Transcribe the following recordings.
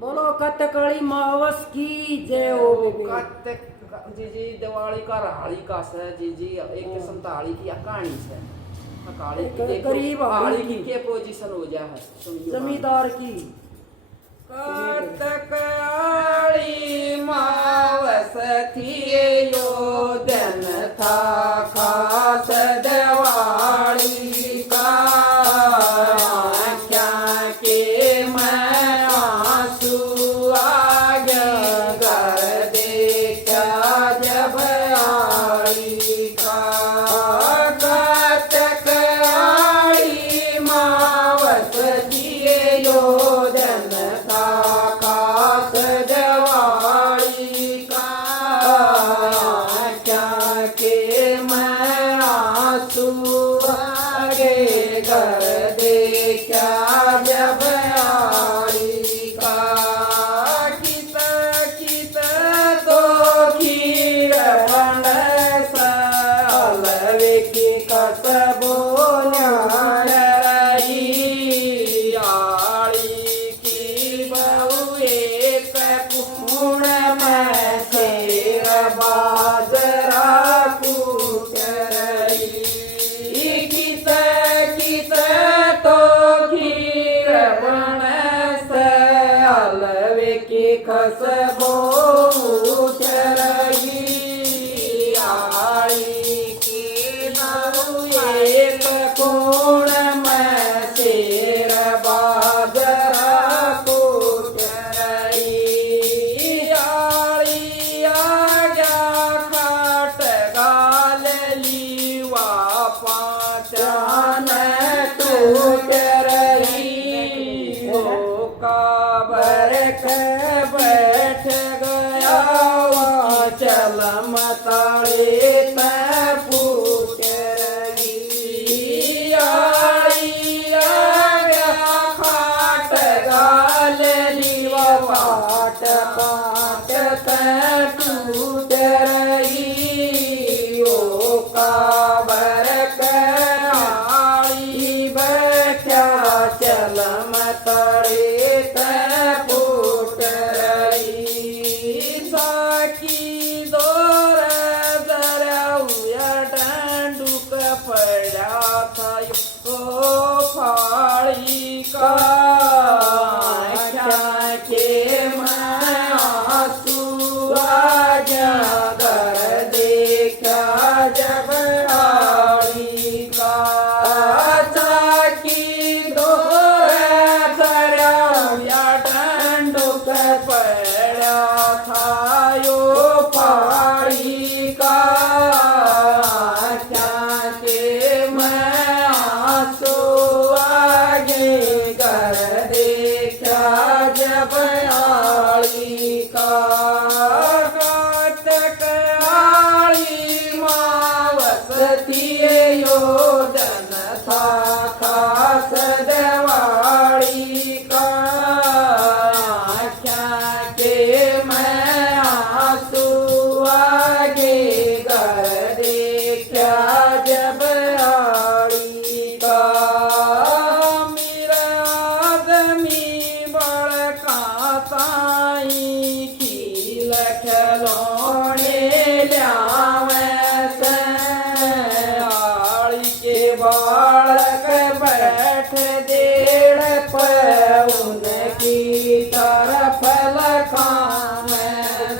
बोलो कथकली मावस की जय हो बेबे। जी दिवाली का रहाड़ी का है जी 147 की कहानी है। करीब हाड़ी की क्या पोजीशन हो जा है जमींदार की कथकली मावस थी यो दिन था खास दिवाली का क्या के मैं आंसू आ गया घर देखा जब आई का कथकली मावस थी यो दिन था खास दिवाली का क्या के मैं आंसू आगे घर देखा जब आई का कित कित तो खीर बन सालवे की कसबो न्यारी आड़ी की बहु एक पूर्ण में शेर बाजरा कुचरई कित कित तो खीर बन सालवे की कसबो चरई आड़ी की बहु एक कोण में शेर बाजरा को चरई आड़ी आ गया खाट गाल लीवा पाचान तो चरई हो काबर के बैठ गया चल मताड़े पूछ रही आई गया खाट गाल लीवा पाट पाट टूट रही ओ काबर आई बैठा चल मताड़े पूट रही साकी दौर दरिया डंडुक पड़ा था ओ फाड़ी का क्या के मैं आंसू आ गया घर देखा जब आई का साकी दौर दरिया डंडुक पड़ा था यो फाड़ी का क्या के मैं आंसू आगे घर देखा जब आई का कथकली मावस थी यो दिन था खास दिवाली का क्या के मैं आंसू आगे घर देखा जब आई का मेरा आदमी बड़का ताई खील खिलौने ल्यावे से आड़ी के बालक बैठ देड़ पर उनकी तरफ लखावे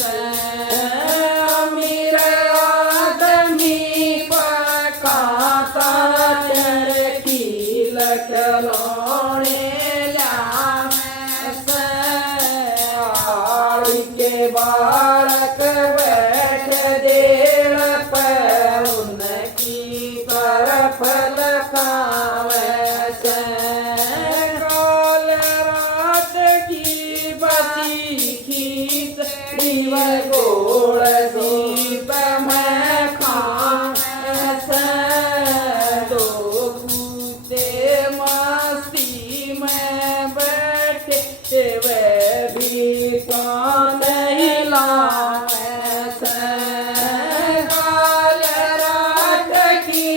से मेरा आदमी पकाता चर खील खिलौने ल्यावे से आड़ी के बालक बैठ देड़ पर उनकी तरफ लखावे से काल रात की बची खींच दीवर गोड़ दीप में खाने से दो कूते मस्ती में बैठे वे भी पान हिलाने से काल रात की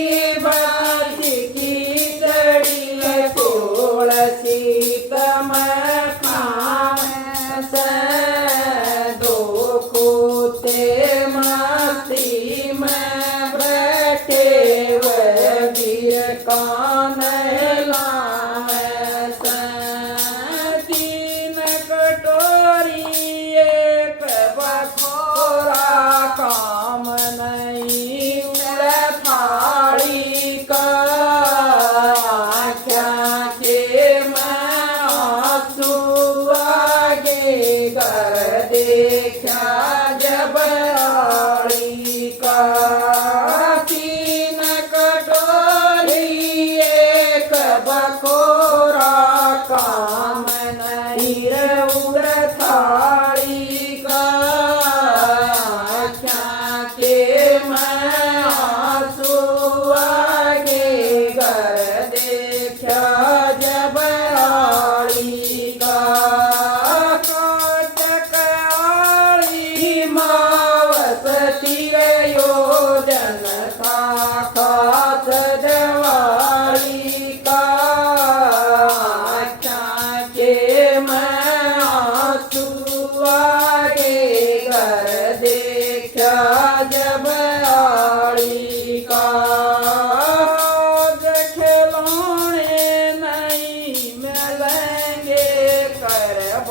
बची खींचड़ी कोड़ सीत में खाने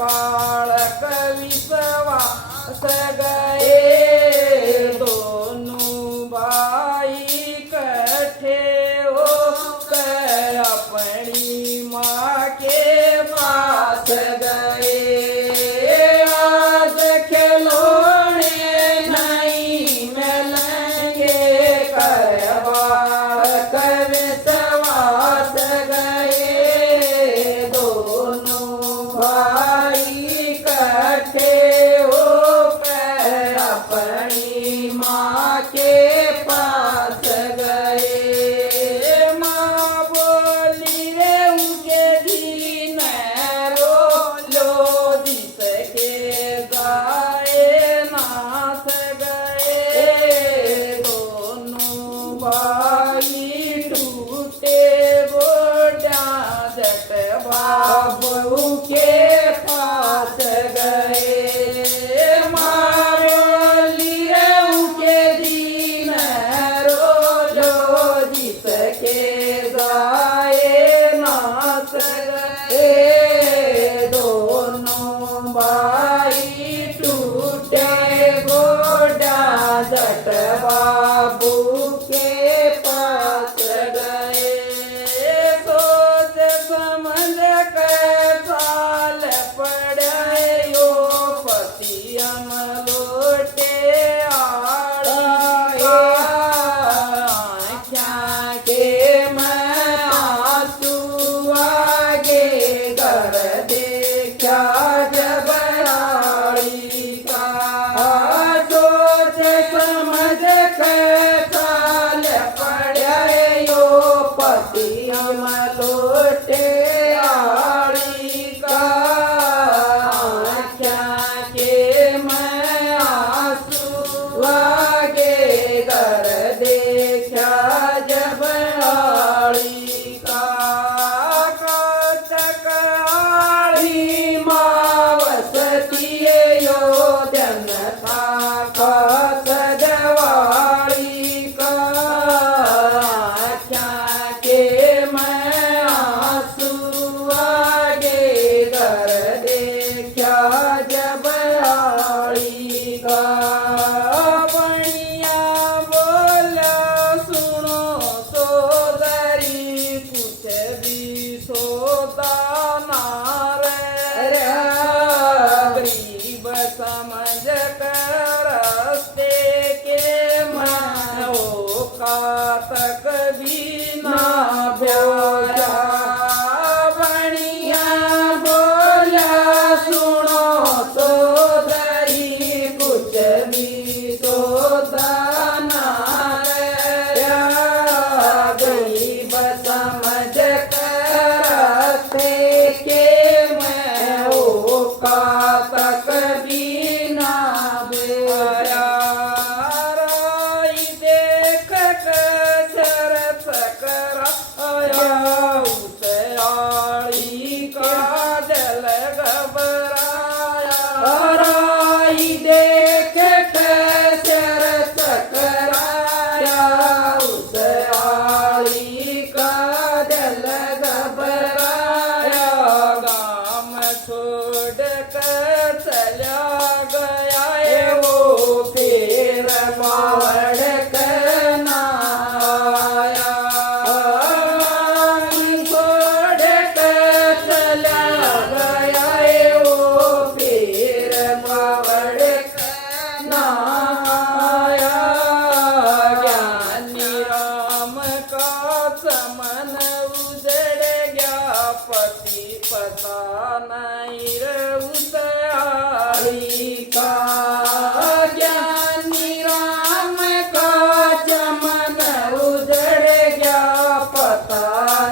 बालक विश्वास गए दोनों भाई कट्ठे होकर अपनी माँ के पास गए आज खिलौने नहीं मिलेंगे करवा कर विश्वास गए दोनों भाई कट्ठे होकर अपनी माँ के पास गए माँ बोली रे उनके दीन रो लो जिसके गाए नाथ गए दोनों भाई टूटे गोड्या जट बाबू के पास गए माँ बोली रे उनके दीन रो लो जिसके गाए नाथ गए दोनों भाई टूटे गोड्या जट बाबू के पास गए सोच समझ कर साल पड़े यो पति हम लौटे आड़ा क्या के मैं आंसू आगे घर देखा जब आड़ी का सोच समझ कर साल पड़े यो पति हम लौटे आड़ी का क्या के मैं आंसू आगे घर देखा जब आड़ी का कटक आड़ी माँ बसती यो धन था सजवाड़ी का क्या के मैं आंसू आगे घर देखा जब आड़ी का बनिया बोला सुनो सोदरी कुछ भी सोता ना रे गरीब समझ कर रस्ते के मैं ओ का तक भी ना ब्याजा बनिया बोला सुनो सोदरी कुछ भी सोता ना रे गरीब समझ कर रस्ते के मैं ओ का तक भी ना बेरा देख कर शरत कराया उस आड़ी का दिल घबराया देख कर शरत कराया उस आड़ी का दिल घबराया गाम छोड़ कर चला गया वो फिर बावड़ करना आया छोड़ कर चला गया वो फिर बावड़ करना आया ज्ञानी राम का समन उजड़ गया पति पता नहीं रे उस आड़ी का ज्ञानी राम का चमन उजड़ गया पता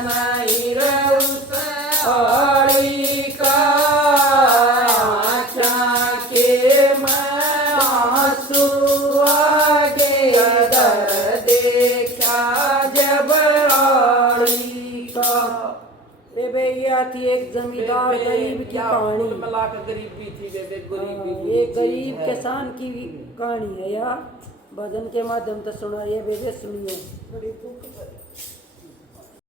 नहीं रे उस आड़ी का क्या के मैं आंसू आगे घर देखा जब आड़ी का भैया थी एक जमींदार गरीब की कहानी। मिला कर गरीबी थी गरीबी थी। एक गरीब किसान की कहानी है यार, भजन के माध्यम से सुना रही है, सुनिए।